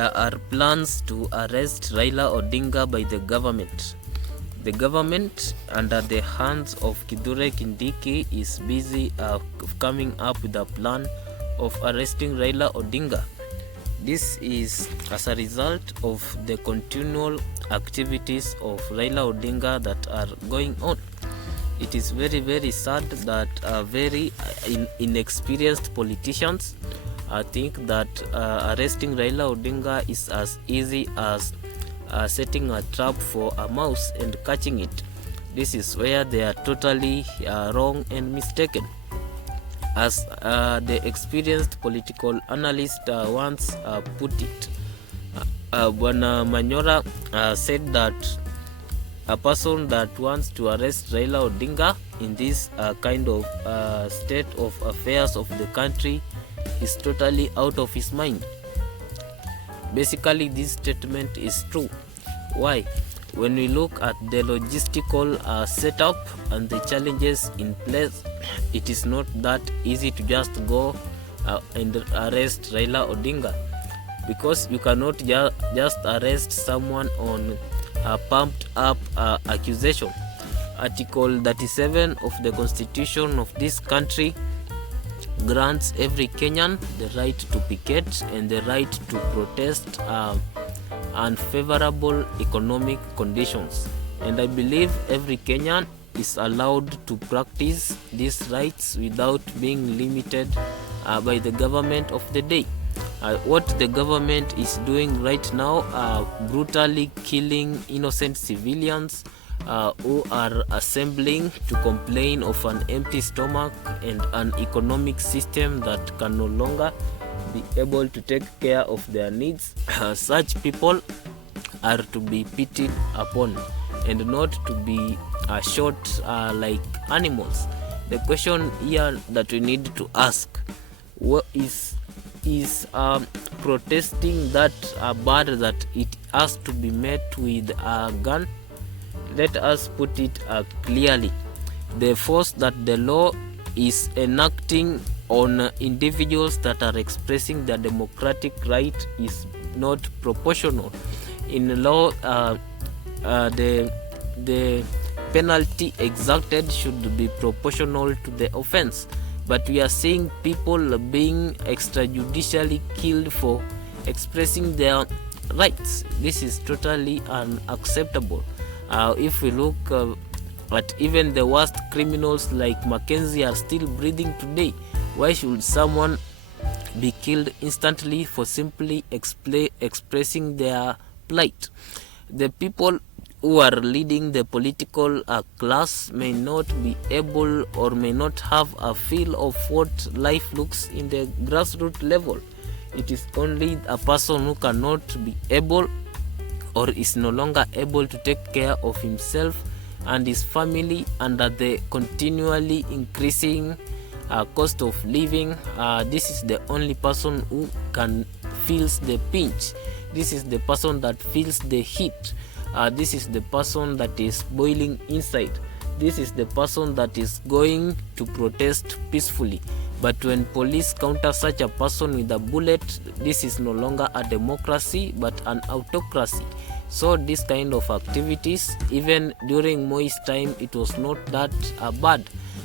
There are plans to arrest Raila Odinga by the government. The government, under the hands of Kithure Kindiki, is busy coming up with a plan of arresting Raila Odinga. This is as a result of the continual activities of Raila Odinga that are going on. It is very, very sad that very inexperienced politicians think that arresting Raila Odinga is as easy as setting a trap for a mouse and catching it. This is where they are totally wrong and mistaken. As the experienced political analyst once put it, Bwana Manyora said that a person that wants to arrest Raila Odinga in this kind of state of affairs of the country is totally out of his mind. Basically, this statement is true. Why? When we look at the logistical setup and the challenges in place, it is not that easy to just go and arrest Raila Odinga, because you cannot just arrest someone on a pumped up accusation. Article 37 of the Constitution of this country grants every Kenyan the right to picket and the right to protest unfavorable economic conditions, and I believe every Kenyan is allowed to practice these rights without being limited by the government of the day. What the government is doing right now, brutally killing innocent civilians who are assembling to complain of an empty stomach and an economic system that can no longer be able to take care of their needs. Such people are to be pitied upon and not to be shot like animals. The question here that we need to ask, what is protesting that bad that it has to be met with a gun? Let us put it clearly. The force that the law is enacting on individuals that are expressing their democratic right is not proportional. In law, the penalty exacted should be proportional to the offense. But we are seeing people being extrajudicially killed for expressing their rights. This is totally unacceptable. If we look at even the worst criminals like Mackenzie are still breathing today, why should someone be killed instantly for simply expressing their plight? The people who are leading the political class may not be able or may not have a feel of what life looks in the grassroots level. It is only a person who cannot be able or is no longer able to take care of himself and his family under the continually increasing cost of living. This is the only person who can feels the pinch. This is the person that feels the heat. This is the person that is boiling inside. This is the person that is going to protest peacefully. But when police counter such a person with a bullet, this is no longer a democracy but an autocracy. So this kind of activities, even during Moi's time, it was not that bad.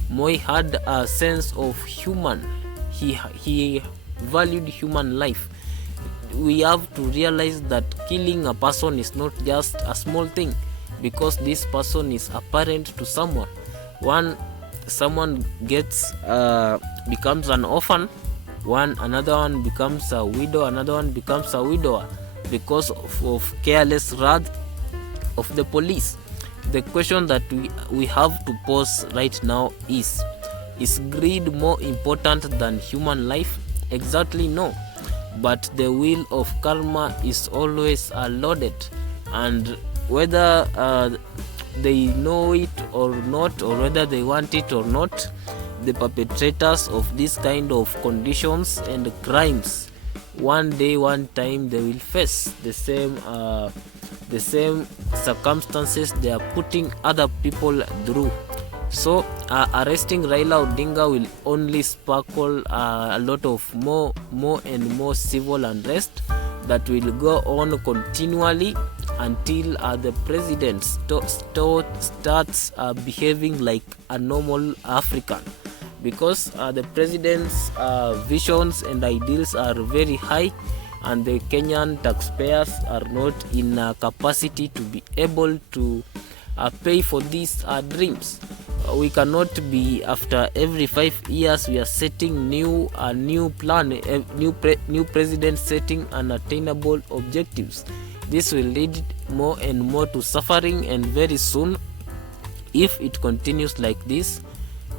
Moi had a sense of human. He valued human life. We have to realize that killing a person is not just a small thing, because this person is apparent to someone. Someone gets becomes an orphan, another one becomes a widow, another one becomes a widower because of careless wrath of the police. The question that we have to pose right now is greed more important than human life? Exactly no. But the wheel of karma is always loaded, and whether they know it or not, or whether they want it or not, the perpetrators of this kind of conditions and crimes, one day, one time, they will face the same circumstances they are putting other people through. So arresting Raila Odinga will only sparkle a lot of more and more civil unrest. that will go on continually until the president starts behaving like a normal African, because the president's visions and ideals are very high, and the Kenyan taxpayers are not in capacity to be able to pay for these dreams. We cannot be, after every 5 years we are setting new plan, new president setting unattainable objectives. This will lead more and more to suffering, and very soon, if it continues like this,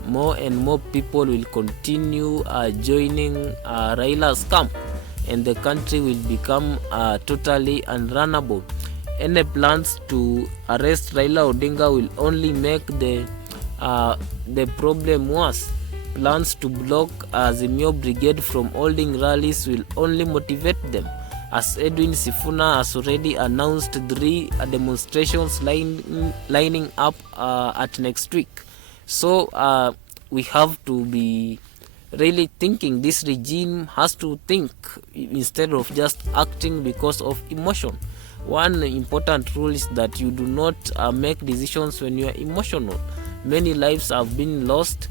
more and more people will continue joining Raila's camp, and the country will become totally unrunnable. Any plans to arrest Raila Odinga will only make the problem worse. Plans to block Azimio brigade from holding rallies will only motivate them, as Edwin Sifuna has already announced 3 demonstrations lining up at next week. So we have to be really thinking. This regime has to think instead of just acting because of emotion. One important rule is that you do not make decisions when you are emotional. Many lives have been lost.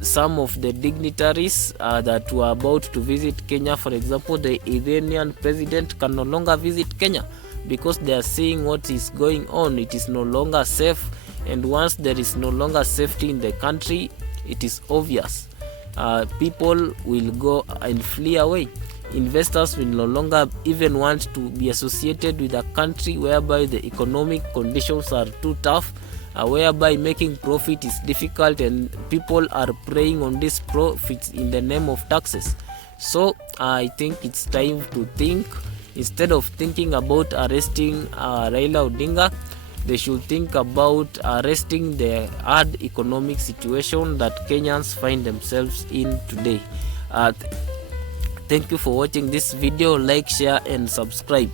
Some of the dignitaries that were about to visit Kenya, for example, the Iranian president, can no longer visit Kenya because they are seeing what is going on. It is no longer safe, and once there is no longer safety in the country, it is obvious. People will go and flee away. Investors will no longer even want to be associated with a country whereby the economic conditions are too tough, whereby making profit is difficult, and people are preying on these profits in the name of taxes. So I think it's time to think. Instead of thinking about arresting Raila Odinga, they should think about arresting the hard economic situation that Kenyans find themselves in today. Thank you for watching this video. Like, share and subscribe.